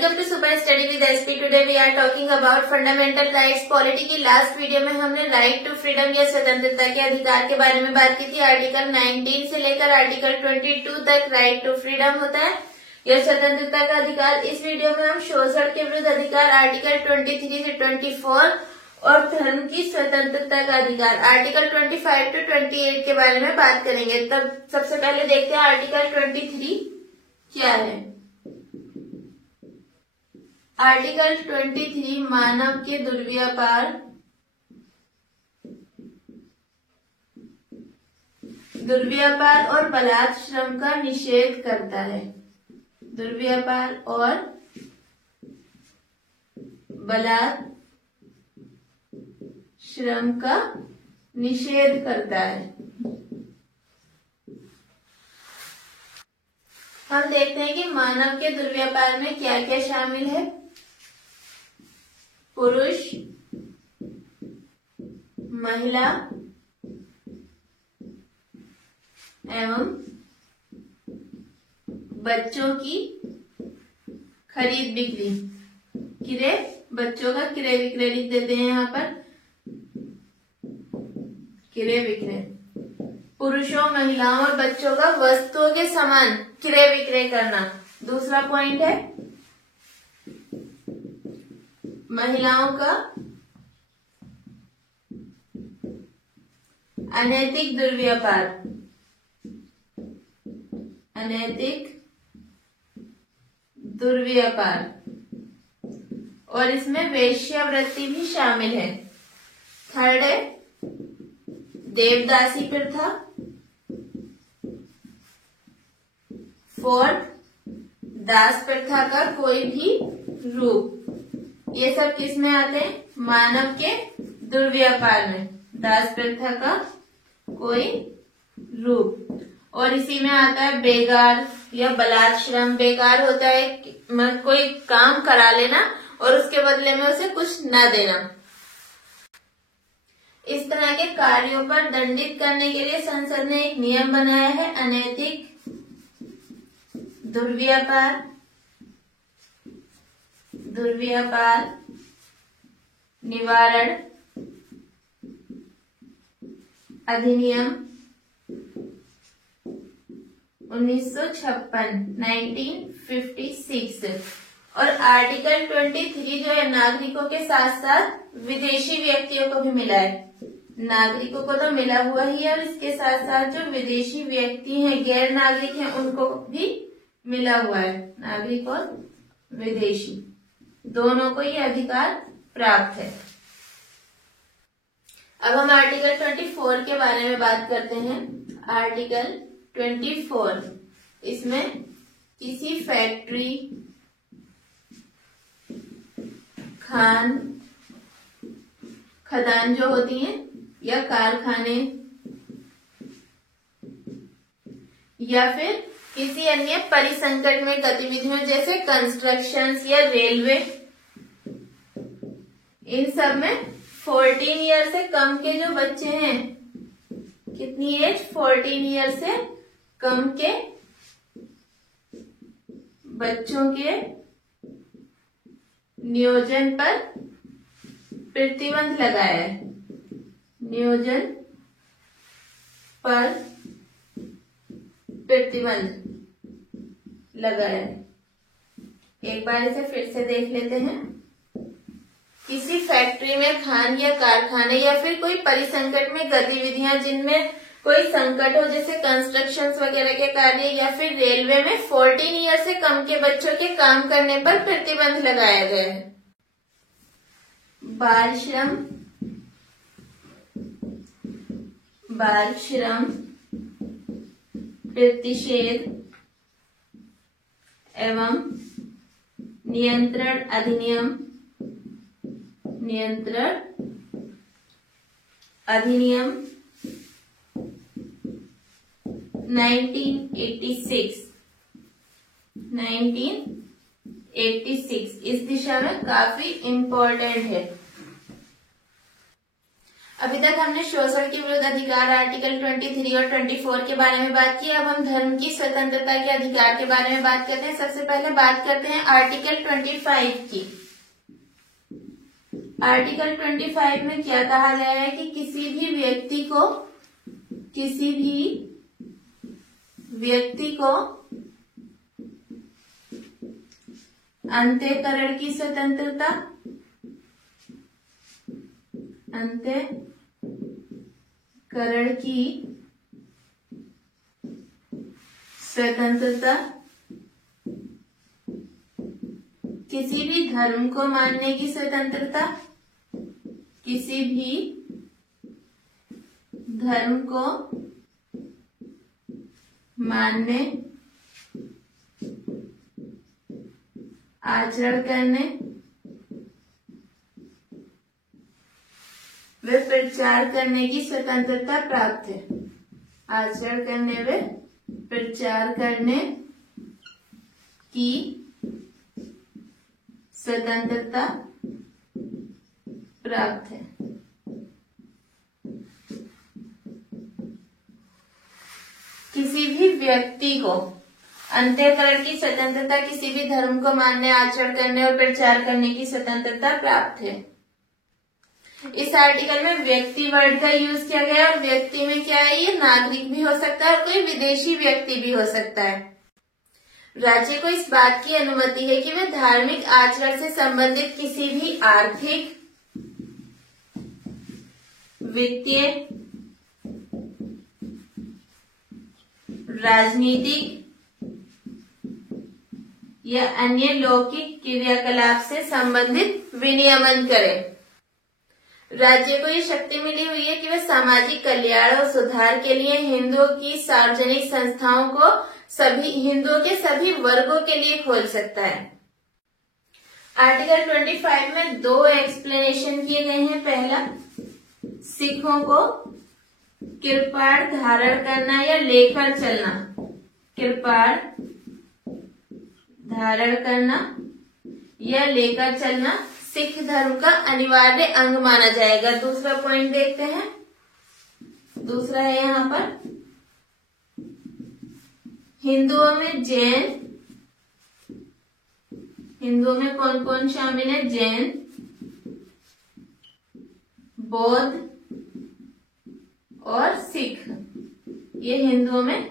Welcome to super study with SP. Today we are talking about fundamental rights. Polity की last video में हमने right to freedom या स्वतंत्रता के अधिकार के बारे में बात की थी। आर्टिकल 19 से लेकर आर्टिकल 22 तक राइट टू फ्रीडम होता है या स्वतंत्रता का अधिकार। इस वीडियो में हम शोषण के विरुद्ध अधिकार आर्टिकल 23 से 24 और धर्म की स्वतंत्रता का अधिकार आर्टिकल 25 टू 28 के बारे में बात करेंगे। तब सबसे पहले देखते हैं आर्टिकल 23 क्या है। आर्टिकल 23 मानव के दुर्व्यापार और बलात् श्रम का निषेध करता है। दुर्व्यापार और बलात् श्रम का निषेध करता है। हम देखते हैं कि मानव के दुर्व्यापार में क्या क्या शामिल है। पुरुष, महिला एवं बच्चों की खरीद बिक्री, क्रय, बच्चों का क्रय विक्रय लिख देते हैं यहाँ पर, क्रय विक्रय। पुरुषों, महिलाओं और बच्चों का वस्तुओं के समान क्रय विक्रय करना। दूसरा पॉइंट है महिलाओं का अनैतिक दुर्व्यापार, अनैतिक दुर्व्यापार और इसमें वेश्यावृत्ति भी शामिल है। थर्ड है देवदासी प्रथा। फोर्थ दास प्रथा का कोई भी रूप। ये सब किस में आते हैं? मानव के दुर्व्यापार में। दास प्रथा का कोई रूप। और इसी में आता है बेगार या बलात् श्रम। बेगार होता है कोई काम करा लेना और उसके बदले में उसे कुछ न देना। इस तरह के कार्यों पर दंडित करने के लिए संसद ने एक नियम बनाया है, अनैतिक दुर्व्यापार निवारण अधिनियम 1956 और आर्टिकल 23 जो है नागरिकों के साथ साथ विदेशी व्यक्तियों को भी मिला है। नागरिकों को तो मिला हुआ ही है और इसके साथ साथ जो विदेशी व्यक्ति हैं, गैर नागरिक हैं, उनको भी मिला हुआ है। नागरिक और विदेशी दोनों को ये अधिकार प्राप्त है। अब हम आर्टिकल 24 के बारे में बात करते हैं। आर्टिकल 24 इसमें किसी फैक्ट्री, खदान जो होती हैं या कारखाने या फिर किसी अन्य परिसंकट में गतिविधियों जैसे कंस्ट्रक्शंस या रेलवे, इन सब में 14 ईयर से कम के जो बच्चे हैं, कितनी एज? 14 ईयर से कम के बच्चों के नियोजन पर प्रतिबंध लगाया है। नियोजन पर प्रतिबंध लगाया है। एक बार इसे फिर से देख लेते हैं। किसी फैक्ट्री में, खान या कारखाने या फिर कोई परिसंकट में गतिविधियां जिनमें कोई संकट हो जैसे कंस्ट्रक्शंस वगैरह के कार्य या फिर रेलवे में 14 ईयर से कम के बच्चों के काम करने पर प्रतिबंध लगाया गया है। बाल श्रम प्रतिषेध एवं नियंत्रण अधिनियम 1986 इस दिशा में काफी इम्पोर्टेंट है। अभी तक हमने शोषण के विरुद्ध अधिकार आर्टिकल 23 और 24 के बारे में बात की। अब हम धर्म की स्वतंत्रता के अधिकार के बारे में बात करते हैं। सबसे पहले बात करते हैं आर्टिकल 25 की। आर्टिकल 25 में क्या कहा गया है कि किसी भी व्यक्ति को अंतःकरण की स्वतंत्रता, किसी भी धर्म को मानने की स्वतंत्रता, किसी भी धर्म को मानने, आचरण करने व प्रचार करने की स्वतंत्रता प्राप्त है। आचरण करने व प्रचार करने की स्वतंत्रता प्राप्त है। किसी भी व्यक्ति को अंतःकरण की स्वतंत्रता, किसी भी धर्म को मानने, आचरण करने और प्रचार करने की स्वतंत्रता प्राप्त है। इस आर्टिकल में व्यक्ति वर्ड का यूज किया गया है और व्यक्ति में क्या है, ये नागरिक भी हो सकता है और कोई विदेशी व्यक्ति भी हो सकता है। राज्य को इस बात की अनुमति है कि वह धार्मिक आचरण से संबंधित किसी भी आर्थिक, वित्तीय, राजनीतिक या अन्य लौकिक क्रियाकलाप से संबंधित विनियमन करे। राज्य को ये शक्ति मिली हुई है कि वह सामाजिक कल्याण और सुधार के लिए हिंदुओं की सार्वजनिक संस्थाओं को हिंदुओं के सभी वर्गों के लिए खोल सकता है। आर्टिकल 25 में 2 एक्सप्लेनेशन किए गए हैं। पहला, सिखों को कृपाण धारण करना या लेकर चलना, कृपाण धारण करना या लेकर चलना सिख धर्म का अनिवार्य अंग माना जाएगा। दूसरा पॉइंट देखते हैं। दूसरा है यहाँ पर, हिंदुओं में कौन कौन शामिल है? जैन, बौद्ध और सिख, ये हिंदुओं में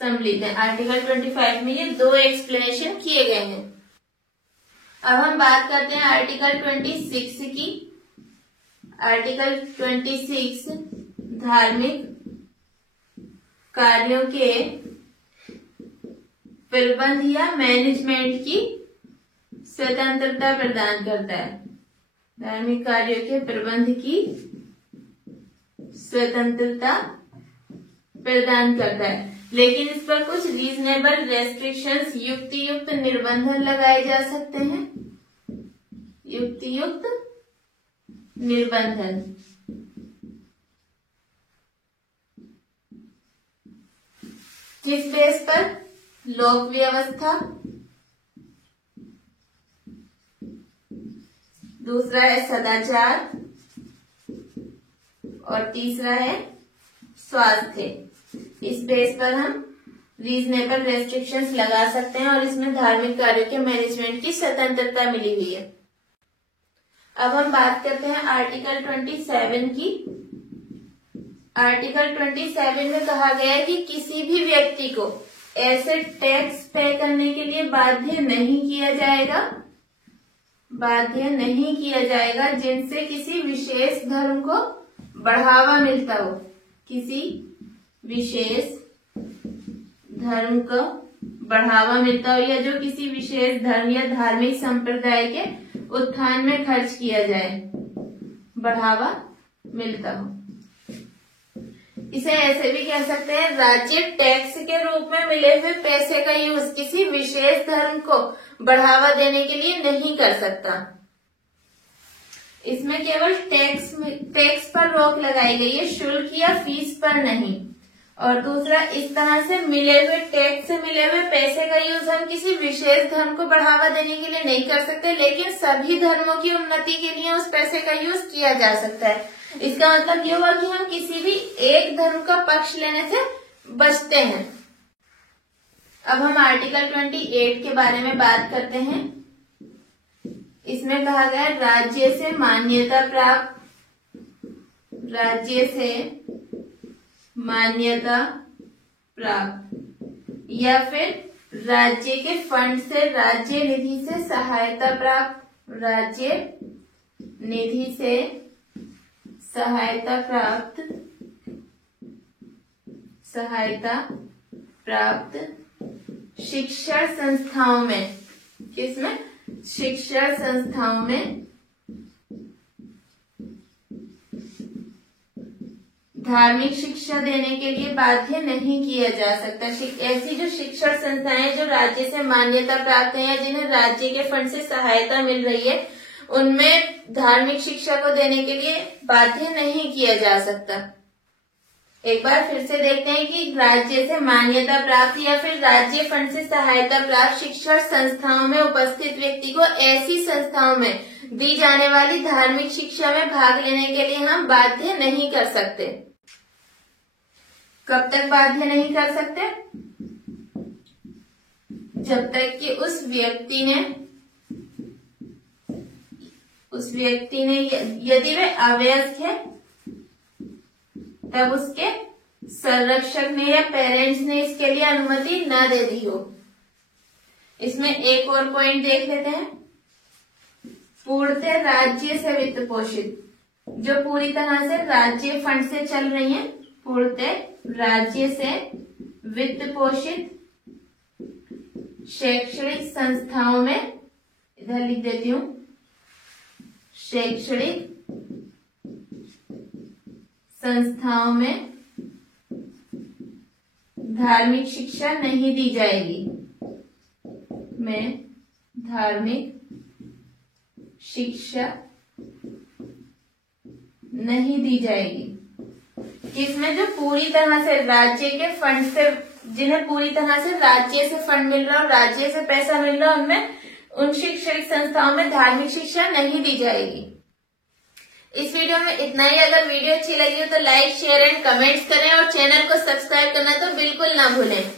सम्मिलित है। आर्टिकल 25 में ये 2 एक्सप्लेनेशन किए गए हैं। अब हम बात करते हैं आर्टिकल 26 की। आर्टिकल 26 धार्मिक कार्यों के प्रबंध या मैनेजमेंट की स्वतंत्रता प्रदान करता है। धार्मिक कार्यों के प्रबंध की स्वतंत्रता प्रदान करता है, लेकिन इस पर कुछ रीजनेबल रेस्ट्रिक्शंस, युक्तियुक्त निर्बंधन लगाए जा सकते हैं। युक्तियुक्त निर्बंधन किस बेस पर? लोक व्यवस्था, दूसरा है सदाचार और तीसरा है स्वास्थ्य। इस बेस पर हम रीजनेबल रेस्ट्रिक्शंस लगा सकते हैं और इसमें धार्मिक कार्यों के मैनेजमेंट की स्वतंत्रता मिली हुई है। अब हम बात करते हैं आर्टिकल 27 की। आर्टिकल 27 में कहा गया है कि किसी भी व्यक्ति को ऐसे टैक्स पे करने के लिए बाध्य नहीं किया जाएगा जिनसे किसी विशेष धर्म को बढ़ावा मिलता हो, किसी विशेष धर्म को बढ़ावा मिलता हो या जो किसी विशेष धर्म या धार्मिक संप्रदाय के उत्थान में खर्च किया जाए, बढ़ावा मिलता हो। इसे ऐसे भी कह सकते हैं, राज्य टैक्स के रूप में मिले हुए पैसे का यूज किसी विशेष धर्म को बढ़ावा देने के लिए नहीं कर सकता। इसमें केवल टैक्स पर रोक लगाई गई है, शुल्क या फीस पर नहीं। और दूसरा, इस तरह से मिले हुए टैक्स से मिले हुए पैसे का यूज हम किसी विशेष धर्म को बढ़ावा देने के लिए नहीं कर सकते, लेकिन सभी धर्मों की उन्नति के लिए उस पैसे का यूज किया जा सकता है। इसका मतलब ये हुआ कि हम किसी भी एक धर्म का पक्ष लेने से बचते हैं। अब हम आर्टिकल 28 के बारे में बात करते हैं। इसमें कहा गया राज्य से मान्यता प्राप्त, राज्य से मान्यता प्राप्त या फिर राज्य के फंड से, राज्य निधि से सहायता प्राप्त, राज्य निधि से सहायता प्राप्त, शिक्षण संस्थाओं में, किसमें? शिक्षण संस्थाओं में धार्मिक शिक्षा देने के लिए बाध्य नहीं किया जा सकता। ऐसी जो शिक्षण संस्थाएं जो राज्य से मान्यता प्राप्त है या जिन्हें राज्य के फंड से सहायता मिल रही है, उनमें धार्मिक शिक्षा को देने के लिए बाध्य नहीं किया जा सकता। एक बार फिर से देखते हैं कि राज्य से मान्यता प्राप्त या फिर राज्य फंड से सहायता प्राप्त शिक्षण संस्थाओं में उपस्थित व्यक्ति को ऐसी संस्थाओं में दी जाने वाली धार्मिक शिक्षा में भाग लेने के लिए हम बाध्य नहीं कर सकते। कब तक बाध्य नहीं कर सकते? जब तक कि उस व्यक्ति ने यदि वे अवयस्क है तब उसके संरक्षक ने या पेरेंट्स ने इसके लिए अनुमति न दे दी हो। इसमें एक और पॉइंट देख लेते हैं। पूर्णतः राज्य से वित्त पोषित, जो पूरी तरह से राज्य फंड से चल रही हैं, पूर्णतः राज्य से वित्त पोषित शैक्षणिक संस्थाओं में, इधर लिख देती हूं, शैक्षणिक संस्थाओं में धार्मिक शिक्षा नहीं दी जाएगी, में धार्मिक शिक्षा नहीं दी जाएगी। इसमें जो पूरी तरह से राज्य के फंड से, जिन्हें पूरी तरह से राज्य से फंड मिल रहा है और राज्य से पैसा मिल रहा है, उनमें उन शैक्षणिक संस्थाओं में धार्मिक शिक्षा नहीं दी जाएगी। इस वीडियो में इतना ही। अगर वीडियो अच्छी लगी हो तो लाइक, शेयर एंड कमेंट्स करें और चैनल को सब्सक्राइब करना तो बिल्कुल ना भूलें।